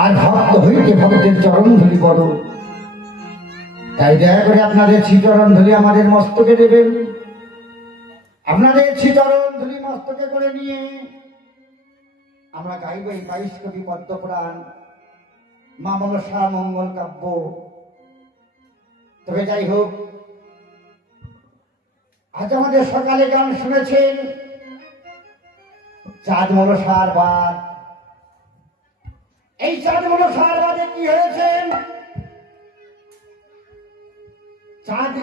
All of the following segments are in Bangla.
আর ভক্ত হইতে ভক্তের চরণ ধুলি বড়। তাই দয়া করে আপনাদের শ্রীচরণ ধুলি আমাদের মস্তকে দেবেন। আপনাদের শ্রীচরণ ধুলি মস্তকে করে নিয়ে আমরা গাইব এই 22 কবি পদ্মপুরাণ, মা মনসা মঙ্গল কাব্য। তবে যাই হোক, আজ আমাদের সকালে গান শুনেছেন চাঁদ মনসার বাদ। এই চাঁদ মনসার বাদে কি হয়েছেন? চাঁদ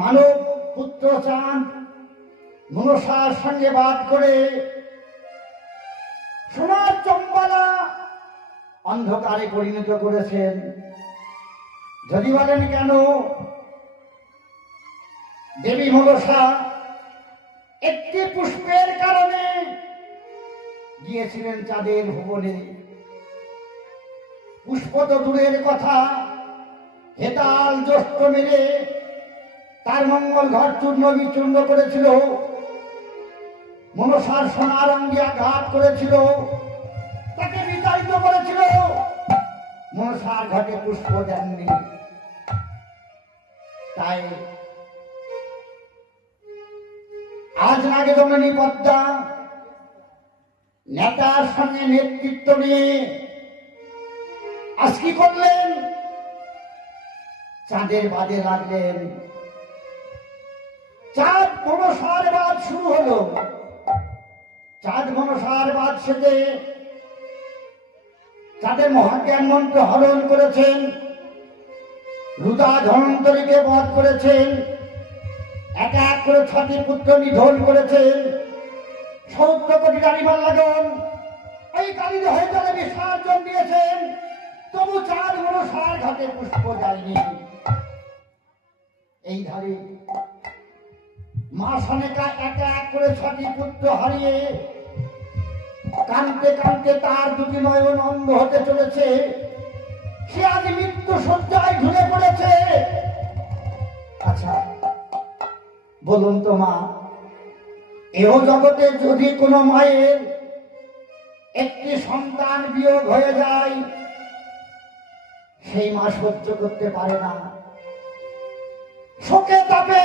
মানব পুত্র চাঁদ মনসার সঙ্গে বাদ করে সোনার চম্বালা অন্ধকারে পরিণত করেছেন। যদি বলেন কেন? দেবী মনসা একটি পুষ্পের কারণে গিয়েছিলেন চাঁদের ভুবনে। পুষ্প তো দূরের কথা, হেতাল জ্যৈষ্ঠ মেরে তার মঙ্গল ঘর চূর্ণ বিচূর্ণ করেছিল, মনসার সোনার অঙ্গে আঘাত করেছিল, তাকে বিতাড়িত করেছিল। মনসার ঘটে পুষ্প দেননি। তাই আজ নাগেদমণি পদ্মা নেতার সঙ্গে নেতৃত্ব নিয়ে আজ কি করলেন? চাঁদের বাদে লাগলেন। চাঁদ মনসার বাদ শুরু হলো। চাঁদ মনসার বাদ সেজে চাঁদের মহাজ্ঞান মন্ত্র হরণ করেছেন, রুদা ধনন্তরীকে বধ করেছেন, এক এক করে 6টি পুত্র নিধন করেছেন। 70 কোটি রানীমাল লাগন এই কালিদে হয়ে জলে বিসর্জন দিয়েছেন। তবু চাঁদ মনসার ঘাটে পুষ্প যায়নি। এই ধারে মা সনেকা এক এক করে 6টি পুত্র হারিয়ে কাঁদতে কাঁদতে তার 2টি নয়ন অন্ধ হতে চলেছে। সে আজ মৃত্যু শয্যায় ঝুলে পড়েছে। আচ্ছা বলুন তো মা, এহ জগতে যদি কোনো মায়ের একটি সন্তান বিয়োগ হয়ে যায়, সেই মা সহ্য করতে পারে না। শোকে তাপে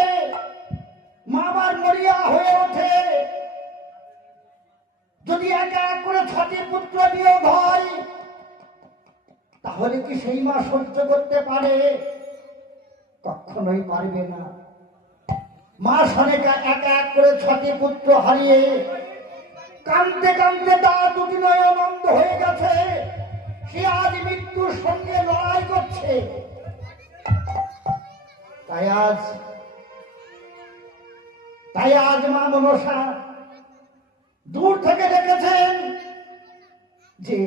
মা আবার মরিয়া হয়ে ওঠে। যদি এক এক করে 6টি পুত্র বিয়োগ হয়, তাহলে কি সেই মা সহ্য করতে পারে? কখনোই পারবে না। মা সনেকা এক এক করে 6টি পুত্র হারিয়ে কাঁদতে কাঁদতে তার 2টি নয়ন অন্ধ হয়ে গেছে। সে আজ মৃত্যুর সঙ্গে লড়াই করছে। তাই আজ মা মনসা দূর থেকে দেখেছেন যে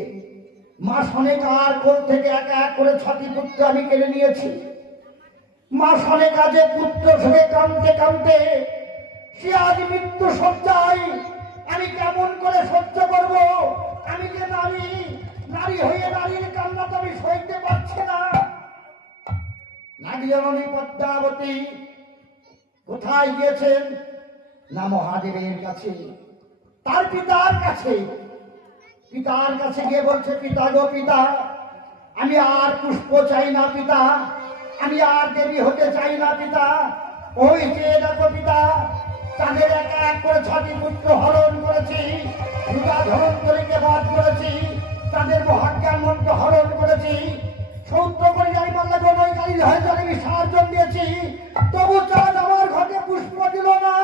মা সনেকার কোল থেকে এক এক করে 6টি পুত্র আমি কেড়ে নিয়েছি। মা সনেকা যে পুত্র থেকে কাঁদতে কাঁদতে সে আজ মৃত্যু শয্যায়। আমি কেমন করে সহ্য করব? আমি যে নারী, নারী হয়ে নারীর কান্না তো আমি সইতে পারছি না। নাগজননী পদ্মাবতী কোথায় গিয়েছেন? না মহাদেবের কাছে, তার পিতার কাছে। পিতার কাছে গিয়ে বলছে, পিতা গো পিতা, আমি আর পুষ্প চাই না পিতা, আমি আর দেবী হতে চাই না পিতা। ওই যে দেখো পিতা, চাঁদের এক এক করে 6টি পুত্র হরণ করেছি, রুদা ধনন্তরীকে বধ করেছি, চাঁদের মহাজ্ঞান মন্ত্র হরণ করেছি, 70 কোটি রানীমাল লাগন ওই কালিদে হয়ে জলে বিসর্জন দিয়েছি। তবু চাঁদ আমার ঘটে পুষ্প দিল না।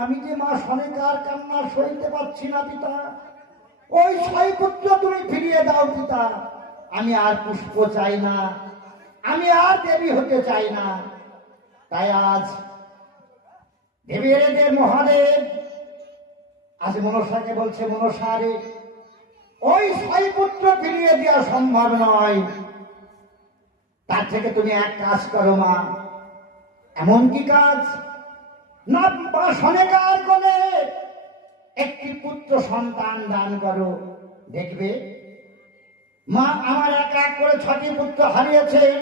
আমি যে মা সনেকার কান্না সইতে পারছি না পিতা। ওই 6 পুত্র তুমি ফিরিয়ে দাও পিতা। আমি আর পুষ্প চাই না, আমি আর দেবী হতে চাই না। তাই আজ দেবীদের মহাদেব আজ মনসাকে বলছে, মনসা রে, ওই 6 পুত্র ফিরিয়ে দেওয়া সম্ভব নয়। তার থেকে তুমি এক কাজ করো মা। এমন কি কাজ? না, মা সনেকার কোলে একটি পুত্র সন্তান দান করো। দেখবে মা আমার এক এক করে 6টি পুত্র হারিয়েছেন।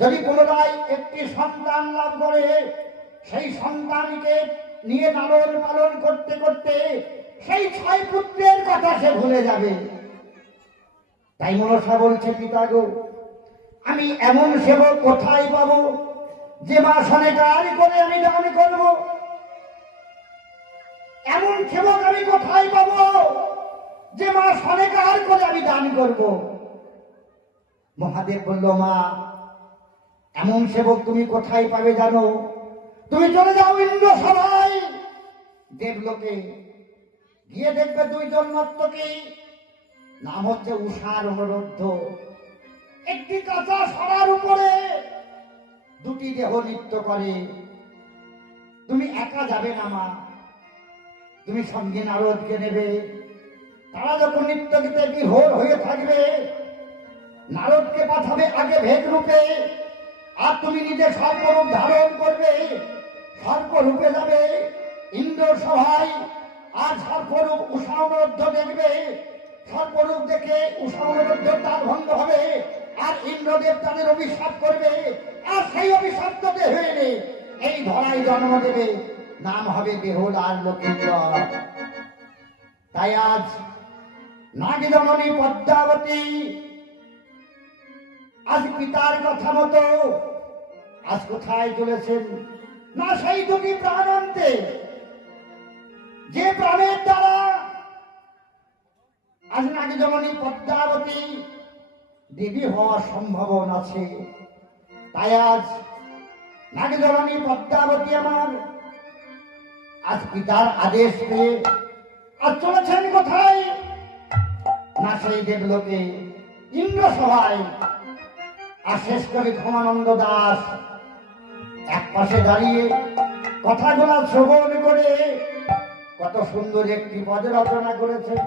যদি পুনরায় একটি সন্তান লাভ করে, সেই সন্তানকে নিয়ে লালন পালন করতে করতে সেই 6 পুত্রের কথা সে ভুলে যাবে। তাই মনসা বলছে, পিতা গো, আমি এমন সেবক কোথায় পাবো যে মা সনেকার করে আমি দান করব? এমন সেবক আমি কোথায় পাবো যে মা সনেকার করে আমি দান করব? মহাদেব বলল, মা, এমন সেবক তুমি কোথায় পাবে জানো? তুমি চলে যাও ইন্দ্র সভায়, দেবলোকে গিয়ে দেখবে দুইজন নর্তকী, নাম হচ্ছে উষার অনুরুদ্ধ। একটি কাঁচা সরার উপরে দুটি দেহ নৃত্য করে। তুমি একা যাবে না মা, তুমি সঙ্গে নারদকে নেবে। তারা যখন নৃত্য গীতে বিভোর হয়ে থাকবে, নারদকে পাঠাবে আগে ভেদ রূপে, আর তুমি নিজে সর্পরূপ ধারণ করবে, সর্পরূপে যাবে ইন্দ্র সভায়। আর সর্পরূপ উষা অনুরুদ্ধ দেখবে, সর্পরূপ দেখে উষা অনুরুদ্ধ তার ভঙ্গ হবে, আর ইন্দ্রদেব তাদের অভিশাপ করবে, আর সেই অভিশপ্ত দেহে এই ধরায় জন্ম দেবে, নাম হবে বেহুলা আর লক্ষিন্দর। তাই আজ নাগজননী পদ্মাবতী আজ পিতার কথা মতো আজ কোথায় চলেছেন? না সেই দুটি প্রাণ আনতে, যে প্রাণের দ্বারা আজ নাগজননী পদ্মাবতী দেবী হওয়ার সম্ভাবনা আছে। তাই আজ নাগজননী পদ্মাবতী আমার আজ পিতার আদেশ পেয়ে আজ চলেছেন কোথায়? না সেই দেবলোকে, ইন্দ্র সভায়। আর শেষ কবি ক্ষমানন্দ দাস এক পাশে দাঁড়িয়ে কথাগুলা শ্রবণ করে কত সুন্দর একটি পদ রচনা করেছে।